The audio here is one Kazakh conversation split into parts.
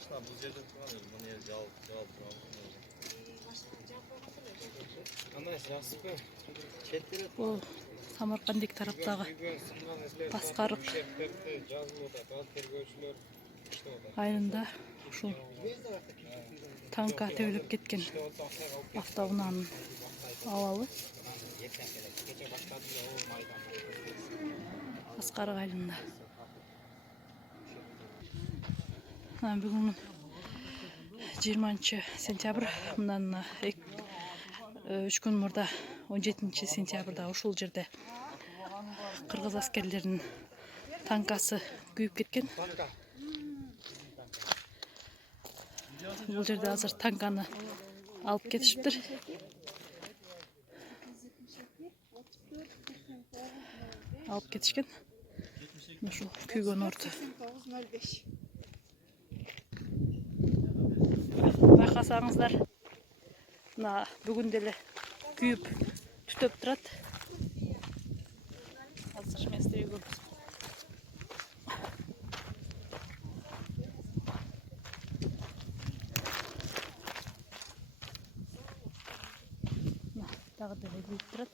Машина бұл жерде тұрған еді, мұны енді жауып тұрған. Бұл Самарқандик тараптағы басқарық айында шу танка төгіліп кеткен автоунаның алалы. Басқарық айында. Бүгін 20 сентябрь, мұндан 3 күн мұрда 17 сентябрьда ушул жерде қырғыз аскерлерінің танкасы күйіп кеткен. Бұл жерде азыр танканы алып кетишиптир. Алып кетишкен. Ушул күйгөн орду. Байкасаңыздар, мына бүгүн деле күйүп түтөп турат. Азыр мен сиздерге көрсөтөм. Дагы деле күйүп турат.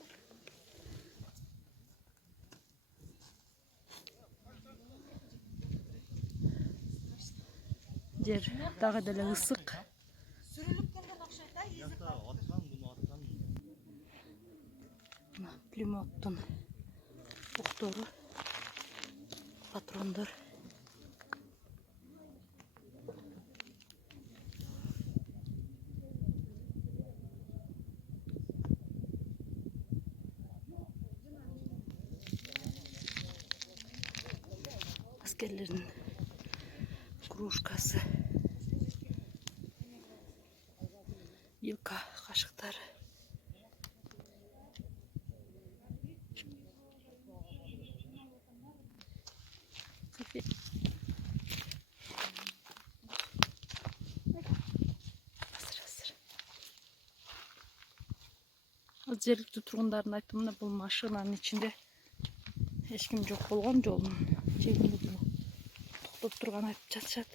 Жер дагы деле ысык. Пулеметтің оқтары, патрондар. Askerlerin кружкасы, вилка, қашықтары. Жергілікті тұрғындардың айтымында бұл машинаның içinde ешкім жоқ болған, жолдың шегінде тоқтап тұрған айтып жатышат.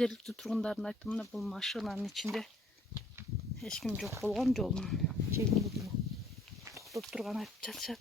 Жергілікті тұрғындардың айтымында бұл машинаның içinde ешкім жоқ болған, жолдың шегінде тоқтап тұрған айтып жатышат.